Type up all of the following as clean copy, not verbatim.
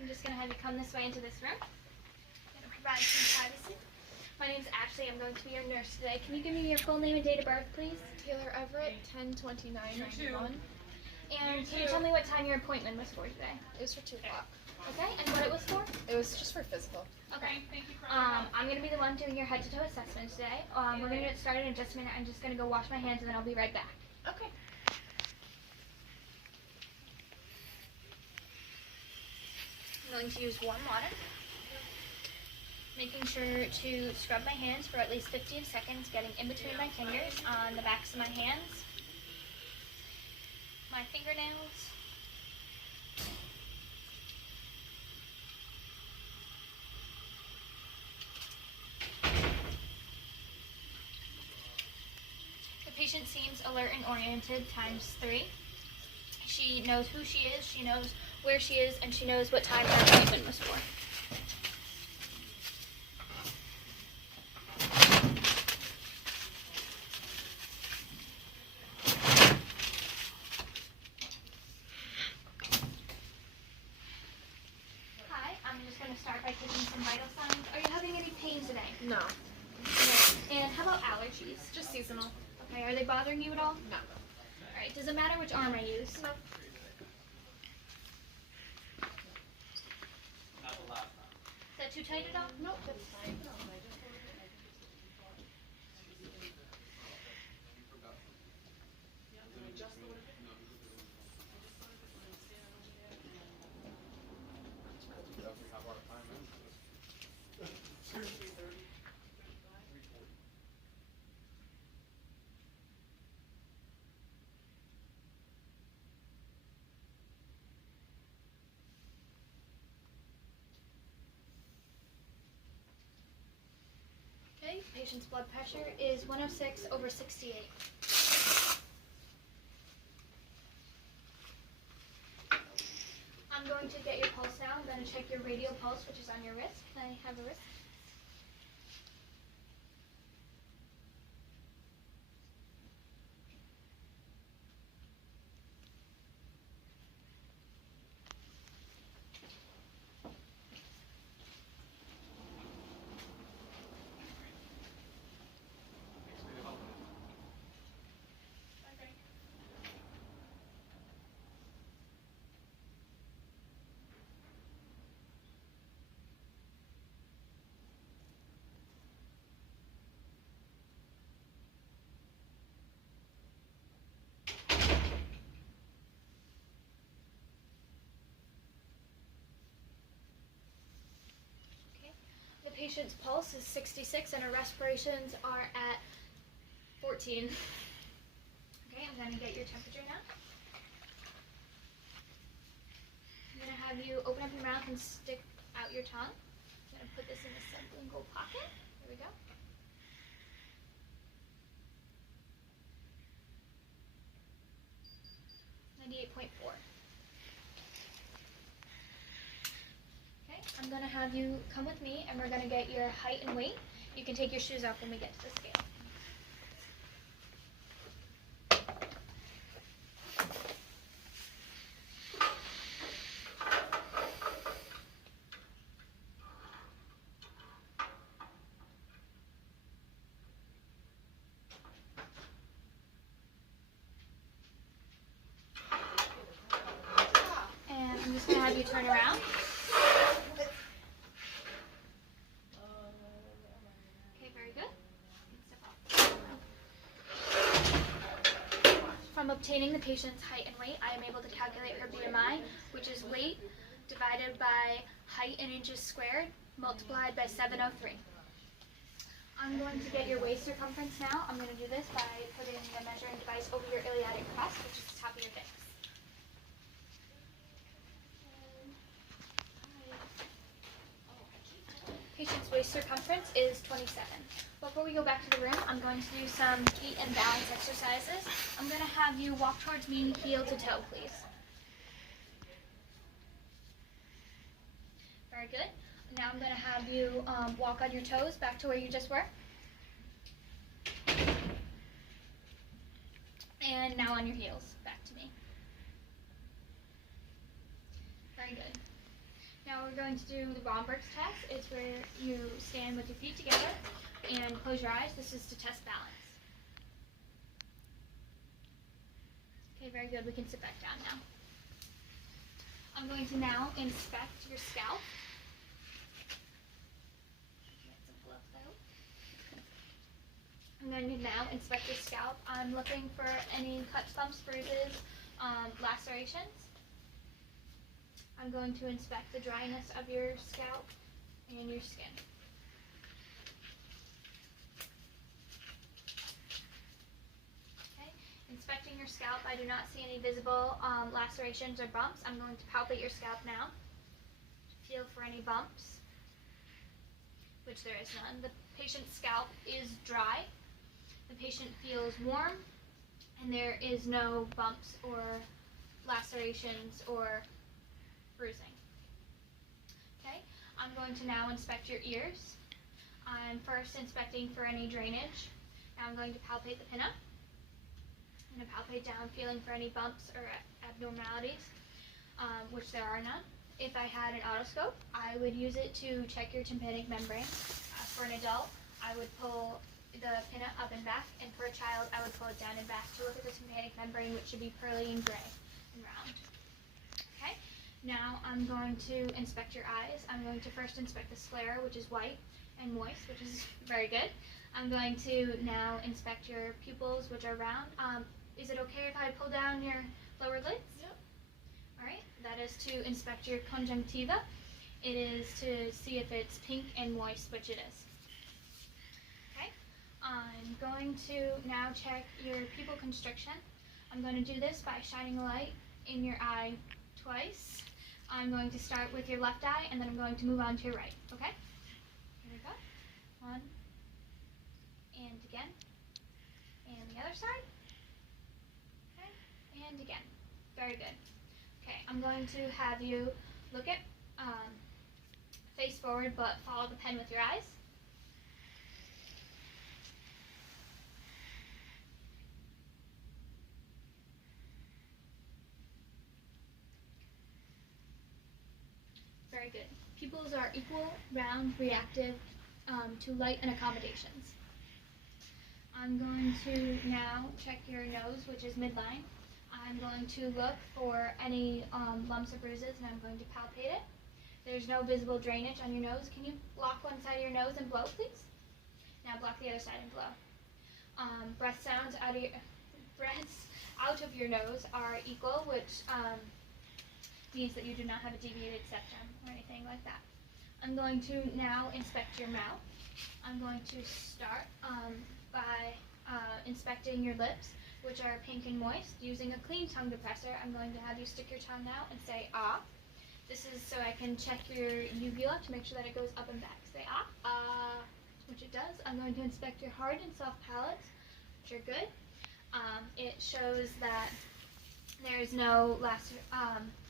I'm just going to have you come this way into this room. I'm going to provide some privacy. My name's Ashley. I'm going to be your nurse today. Can you give me your full name and date of birth, please? Taylor Everett, 10/29/91. And can you tell me what time your appointment was for today? It was for 2 o'clock. Okay, and what it was for? It was just for physical. Okay. I'm going to be the one doing your head-to-toe assessment today. We're going to get started in just a minute. I'm just going to go wash my hands and then I'll be right back. Okay. I'm going to use warm water. Making sure to scrub my hands for at least 15 seconds, getting in between my fingers on the backs of my hands, my fingernails, the patient seems alert and oriented ×3. She knows who she is, she knows where she is, and she knows what time her appointment was for. I'm just going to start by taking some vital signs. Are you having any pain today? No. And how about allergies? Just seasonal. Okay, are they bothering you at all? No. Alright, does it matter which arm I use? No. Is that too tight at all? Nope, that's fine. Okay, patient's blood pressure is 106/68. I'm going to get your pulse now. I'm going to check your radial pulse, which is on your wrist. Can I have the wrist? The patient's pulse is 66 and her respirations are at 14. Okay, I'm going to get your temperature now. I'm going to have you open up your mouth and stick out your tongue. I'm going to put this in the sublingual pocket. Here we go. .4. Okay, I'm going to have you come with me and we're going to get your height and weight. You can take your shoes off when we get to the scale. And I'm just going to have you turn around. Okay, very good. From obtaining the patient's height and weight, I am able to calculate her BMI, which is weight divided by height in inches squared multiplied by 703. I'm going to get your waist circumference now. I'm going to do this by putting the measuring device over your iliac crest, which is the top of your face. Patient's waist circumference is 27. Before we go back to the room, I'm going to do some feet and balance exercises. I'm going to have you walk towards me heel to toe, please. Very good. Now I'm going to have you walk on your toes back to where you just were. And now on your heels, back to me. Very good. Now we're going to do the Romberg's test. It's where you stand with your feet together and close your eyes. This is to test balance. Okay, very good. We can sit back down now. I'm going to now inspect your scalp. Get some gloves out. I'm going to now inspect your scalp. I'm looking for any cuts, bumps, bruises, lacerations. I'm going to inspect the dryness of your scalp and your skin. Okay, inspecting your scalp, I do not see any visible lacerations or bumps. I'm going to palpate your scalp now. Feel for any bumps, which there is none. The patient's scalp is dry. The patient feels warm, and there is no bumps or lacerations or bruising. Okay, I'm going to now inspect your ears. I'm first inspecting for any drainage. Now I'm going to palpate the pinna. I'm going to palpate down, feeling for any bumps or abnormalities, which there are none. If I had an otoscope, I would use it to check your tympanic membrane. For an adult, I would pull the pinna up and back, and for a child, I would pull it down and back to look at the tympanic membrane, which should be pearly and gray and round. Okay, now I'm going to inspect your eyes. I'm going to first inspect the sclera, which is white and moist, which is very good. I'm going to now inspect your pupils, which are round. Is it okay if I pull down your lower lids? Yep. Alright, that is to inspect your conjunctiva. It is to see if it's pink and moist, which it is. Okay, I'm going to now check your pupil constriction. I'm going to do this by shining a light in your eye twice. I'm going to start with your left eye, and then I'm going to move on to your right, okay? Here we go. One, and again, and the other side, okay, and again. Very good. Okay, I'm going to have you look at face forward, but follow the pen with your eyes. Very good. Pupils are equal, round, reactive to light and accommodations. I'm going to now check your nose, which is midline. I'm going to look for any lumps or bruises, and I'm going to palpate it. There's no visible drainage on your nose. Can you block one side of your nose and blow, please? Now block the other side and blow. Breath sounds breaths out of your nose are equal, which means that you do not have a deviated septum or anything like that. I'm going to now inspect your mouth. I'm going to start by inspecting your lips, which are pink and moist. Using a clean tongue depressor, I'm going to have you stick your tongue out and say ah. This is so I can check your uvula to make sure that it goes up and back. Say ah, which it does. I'm going to inspect your hard and soft palates, which are good. It shows that there's no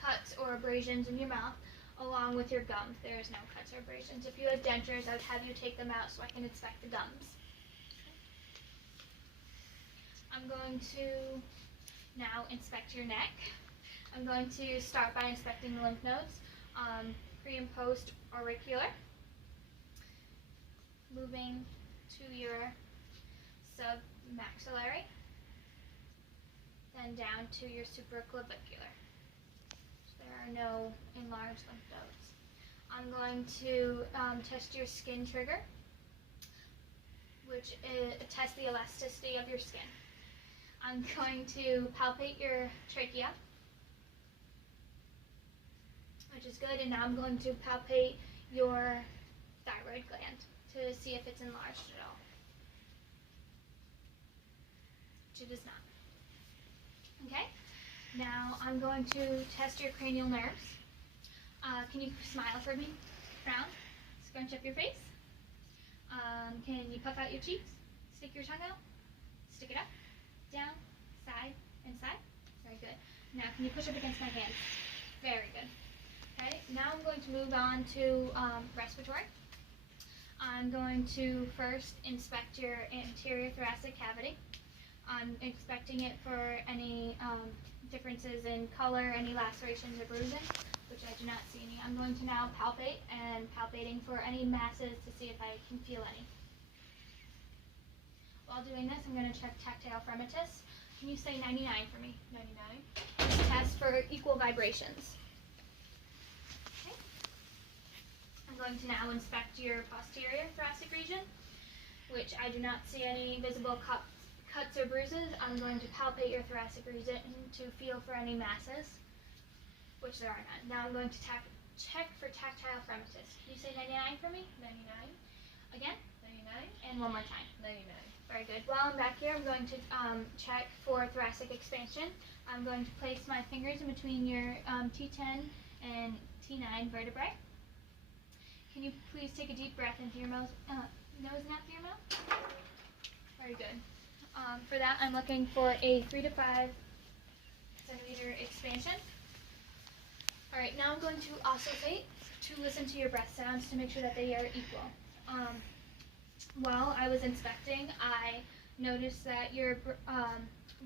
cuts or abrasions in your mouth, along with your gums. There's no cuts or abrasions. If you have dentures, I would have you take them out so I can inspect the gums. I'm going to now inspect your neck. I'm going to start by inspecting the lymph nodes, pre and post auricular, moving to your submaxillary, then down to your supraclavicular. So there are no enlarged lymph nodes. I'm going to test your skin trigger, which tests the elasticity of your skin. I'm going to palpate your trachea, which is good, and now I'm going to palpate your thyroid gland to see if it's enlarged at all, which it is not. Okay, now I'm going to test your cranial nerves. Can you smile for me? Frown, scrunch up your face. Can you puff out your cheeks? Stick your tongue out, stick it up, down, side, and side. Very good. Now can you push up against my hands? Very good. Okay, now I'm going to move on to respiratory. I'm going to first inspect your anterior thoracic cavity. I'm inspecting it for any differences in color, any lacerations or bruising, which which I do not see any. I'm going to now palpate and palpating for any masses to see if I can feel any. While doing this, I'm going to check tactile fremitus. Can you say 99 for me? 99. This test for equal vibrations. Okay. I'm going to now inspect your posterior thoracic region, which I do not see any visible cuts or bruises. I'm going to palpate your thoracic region to feel for any masses, which there are none. Now I'm going to check for tactile fremitus. Can you say 99 for me? 99. Again? 99. And one more time. 99. Very good. While I'm back here, I'm going to check for thoracic expansion. I'm going to place my fingers in between your T10 and T9 vertebrae. Can you please take a deep breath into your nose and out through your mouth? Very good. For that, I'm looking for a 3 to 5 centimeter expansion. All right, now I'm going to oscillate to listen to your breath sounds to make sure that they are equal. While I was inspecting, I noticed that your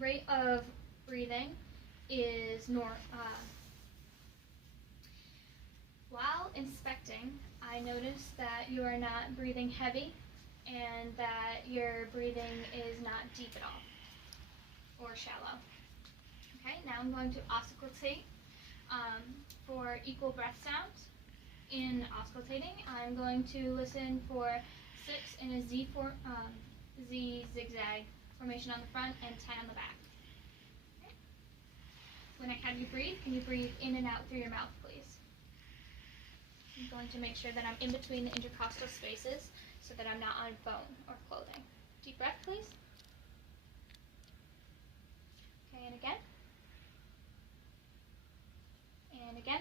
rate of breathing is while inspecting, I noticed that you are not breathing heavy and that your breathing is not deep at all or shallow. Okay, now I'm going to auscultate for equal breath sounds. In auscultating, I'm going to listen for 6 in a Z zigzag formation on the front and 10 on the back. Okay. When I have you breathe, can you breathe in and out through your mouth, please? I'm going to make sure that I'm in between the intercostal spaces so that I'm not on bone or clothing. Deep breath, please. Okay, and again. And again.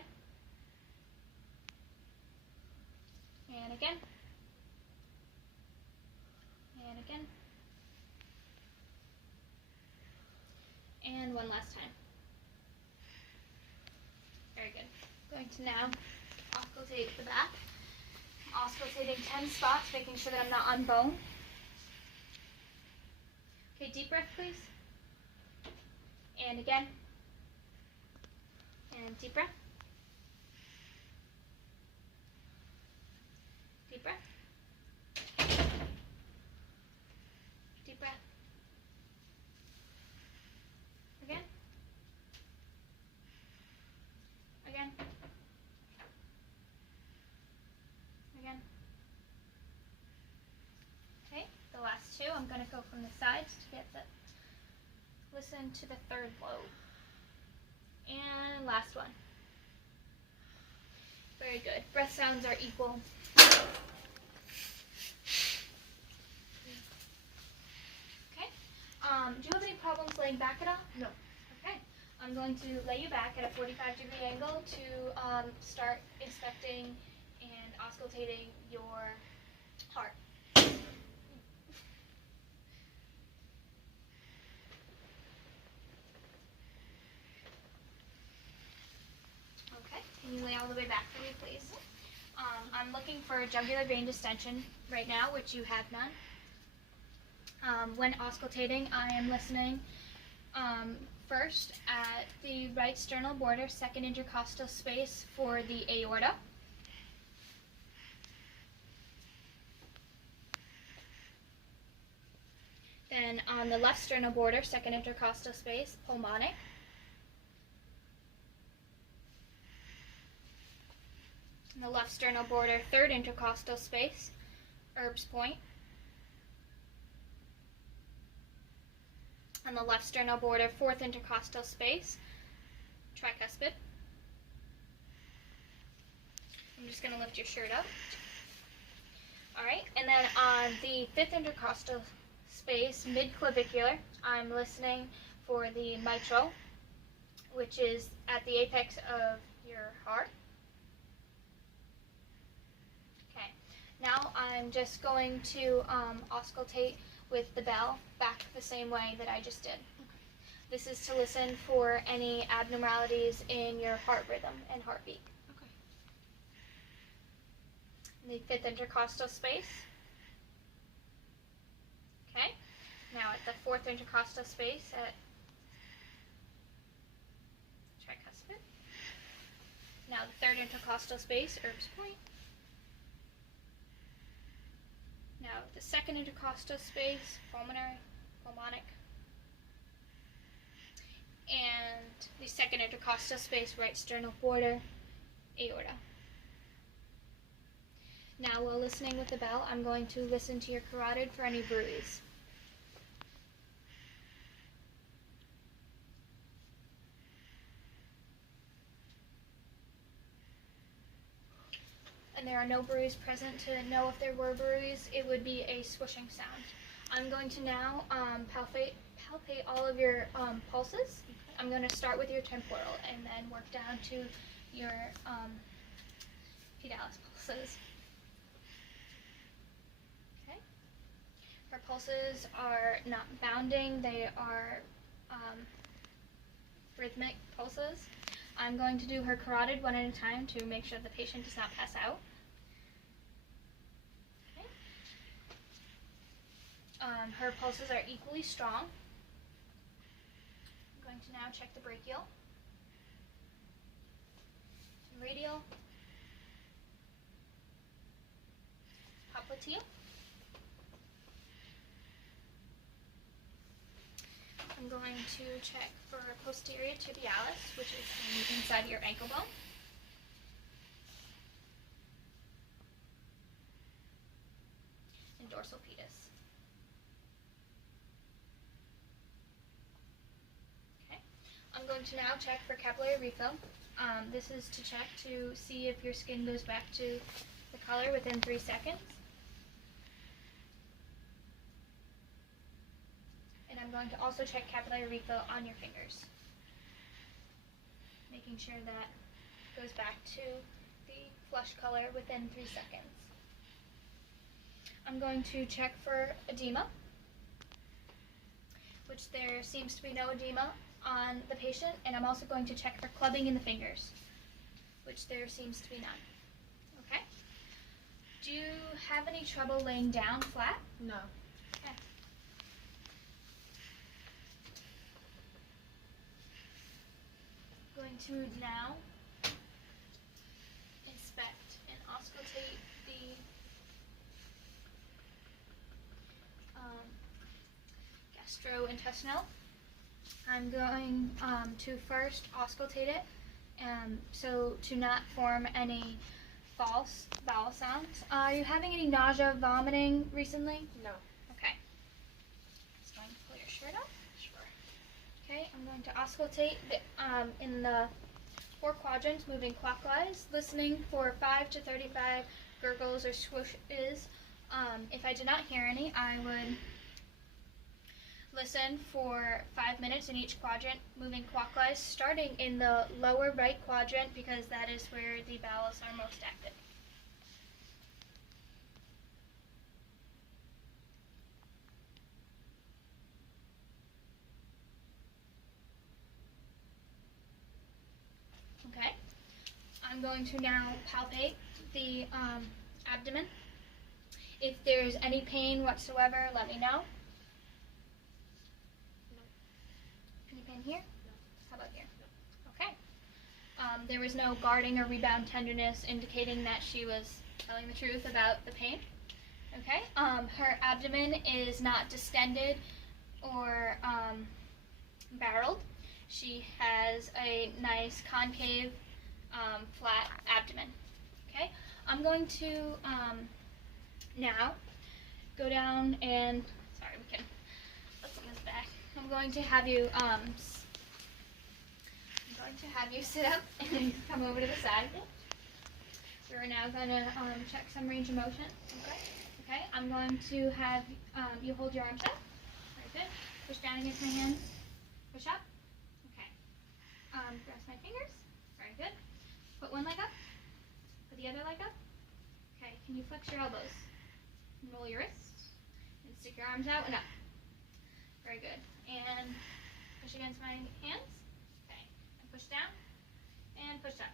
And again. And again. And one last time. Very good. Going to now auscultate the back. Auscultating 10 spots, making sure that I'm not on bone. Okay, deep breath, please. And again. And deep breath. Deep breath. Deep breath. Again. Again. Again. Okay, the last two, I'm going to go from the sides to get the, listen to the third lobe. And last one. Very good. Breath sounds are equal. Okay. Do you have any problems laying back at all? No. Okay. I'm going to lay you back at a 45-degree angle to start inspecting and auscultating your heart. Okay. Can you lay all the way back for me, please? I'm looking for jugular vein distension right now, which you have none. When auscultating, I am listening first at the right sternal border, second intercostal space for the aorta. Then on the left sternal border, second intercostal space, pulmonic. On the left sternal border, third intercostal space, Erb's point. On the left sternal border, fourth intercostal space, tricuspid. I'm just going to lift your shirt up. All right, and then on the fifth intercostal space, mid-clavicular, I'm listening for the mitral, which is at the apex of your heart. Okay, now I'm just going to auscultate with the bell back the same way that I just did. This is to listen for any abnormalities in your heart rhythm and heartbeat. The fifth intercostal space. Okay, now at the fourth intercostal space at tricuspid. Now Now the third intercostal space, Erb's point. Now the second intercostal space, pulmonic. And the second intercostal space, right sternal border, aorta. Now while listening with the bell, I'm going to listen to your carotid for any bruise. And there are no bruise present. To know if there were bruise, it would be a swishing sound. I'm going to now palpate all of your pulses. I'm going to start with your temporal and then work down to your pedalis pulses. Okay. Her pulses are not bounding, they are rhythmic pulses. I'm going to do her carotid one at a time to make sure the patient does not pass out. Okay. Her pulses are equally strong. I'm going to now check the brachial, radial, popliteal. I'm going to check for posterior tibialis, which is inside your ankle bone. And dorsal pedis. Okay. I'm going to now check for capillary refill. This is to check to see if your skin goes back to the color within 3 seconds. And I'm going to also check capillary refill on your fingers, making sure that goes back to the flush color within 3 seconds. I'm going to check for edema, which there seems to be no edema on the patient, and I'm also going to check for clubbing in the fingers, which there seems to be none. Okay? Do you have any trouble laying down flat? No. Okay. Going to now inspect and auscultate the gastrointestinal. I'm going to first auscultate it, so to not form any false bowel sounds. Are you having any nausea, vomiting recently? No. Okay. Just going to pull your shirt up. Sure. Okay, I'm going to auscultate in the 4 quadrants, moving clockwise, listening for 5 to 35 gurgles or swooshes. If I did not hear any, I would listen for 5 minutes in each quadrant, moving clockwise, starting in the lower right quadrant because that is where the bowels are most active. Okay, I'm going to now palpate the abdomen. If there's any pain whatsoever, let me know. No. Any pain here? No. How about here? No. Okay. There was no guarding or rebound tenderness indicating that she was telling the truth about the pain. Okay. Her abdomen is not distended or barreled. She has a nice concave, flat abdomen. Okay. I'm going to now go down and we can let's put this back. I'm going to have you sit up and come over to the side. We're now going to check some range of motion. Okay. Okay. I'm going to have you hold your arms up. Very good. Push down against my hands. Push up. Okay. Press my fingers. Very good. Put one leg up. Put the other leg up. Okay. Can you flex your elbows? Roll your wrists. And stick your arms out and up. Very good. And push against my hands. Okay. And push down. And push up.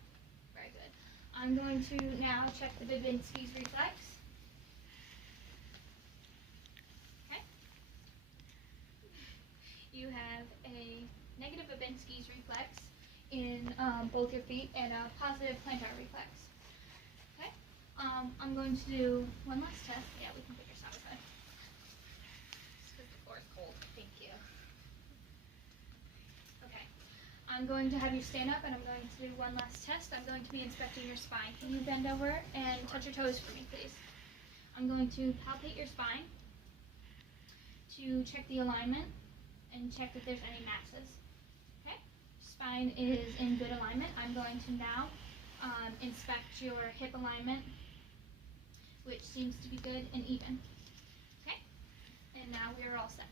Very good. I'm going to now check the Babinski's reflex. Okay. You have a negative Babinski's reflex. in both your feet and a positive plantar reflex. Okay? I'm going to do one last test. Yeah, we can put your socks on. Because the floor is cold. Thank you. Okay. I'm going to have you stand up and I'm going to do one last test. I'm going to be inspecting your spine. Can you bend over and touch your toes for me, please? I'm going to palpate your spine to check the alignment and check if there's any masses. Okay? Spine is in good alignment. I'm going to now inspect your hip alignment, which seems to be good and even. Okay? And now we are all set.